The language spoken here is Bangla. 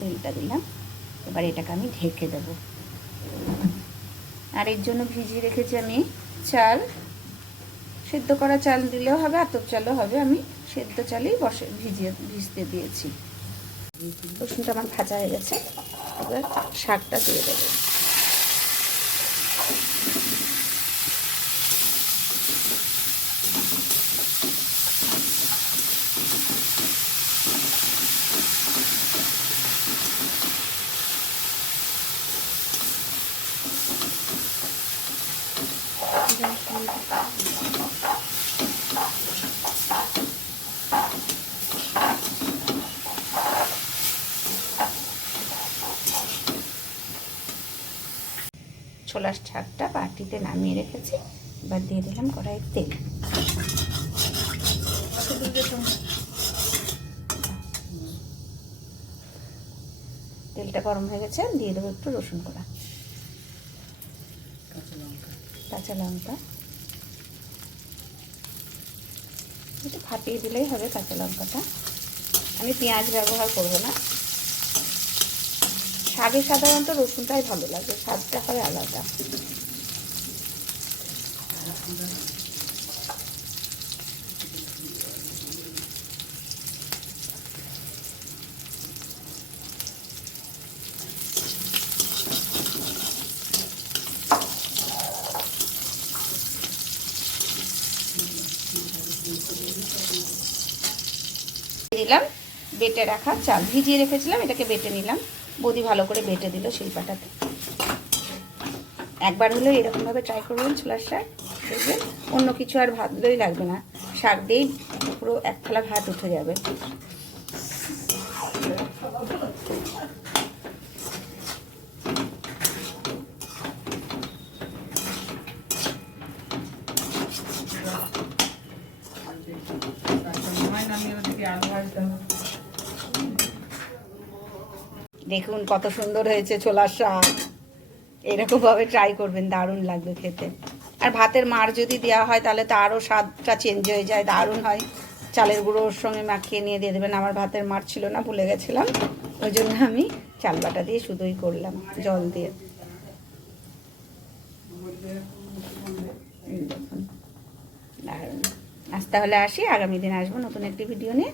তেলটা দিলাম। এবার এটাকে আমি ঢেকে দেব। আর এর জন্য ভিজিয়ে রেখেছি আমি চাল, সেদ্ধ করা চাল দিলেও হবে, আতপ চালও হবে। আমি সেদ্ধ চালেই ভিজতে দিয়েছি। রসুনটা আমার ভাজা হয়ে গেছে। এবার শাকটা দিয়ে দেবো। ছোলার শাকটা বাটিতে নামিয়ে রেখেছি। এবার দিয়ে দিলাম কড়াইয়ের তেল। তেলটা গরম হয়ে গেছে, দিয়ে দেবো একটু রসুন কড়া, কাঁচা লঙ্কা একটু ফাটিয়ে দিলেই হবে। কাঁচা লঙ্কাটা আমি পেঁয়াজ ব্যবহার করব না। শাকে সাধারণত রসুনটাই ভালো লাগে, স্বাদটা হয় আলাদা। দিলাম বেটে রাখা চাল, ভিজিয়ে রেখেছিলাম, এটাকে বেটে নিলাম। বৌদি ভালো করে বেটে দিল শিলপাটাতে। একবার হলেও এরকমভাবে ট্রাই করবেন ছোলার শাক, দেখবেন অন্য কিছু আর ভাতই লাগবে না, শাক দিয়েই পুরো এক থালা ভাত উঠে যাবে। দেখুন কত সুন্দর হয়েছে ছোলার শাক। এরকমভাবে ট্রাই করবেন, দারুণ লাগবে খেতে। আর ভাতের মাড় যদি দেওয়া হয় তাহলে তো আরও স্বাদটা চেঞ্জ হয়ে যায়, দারুণ হয়। চালের গুঁড়ো ওর সঙ্গে মাখিয়ে নিয়ে দিয়ে দেবেন। আমার ভাতের মাড় ছিল না, ভুলে গেছিলাম, ওই জন্য আমি চাল বাটা দিয়ে শুধুই করলাম জল দিয়ে। দেখুন দারুণ। আজ তাহলে আসি, আগামী দিন আসবো নতুন একটি ভিডিও নিয়ে।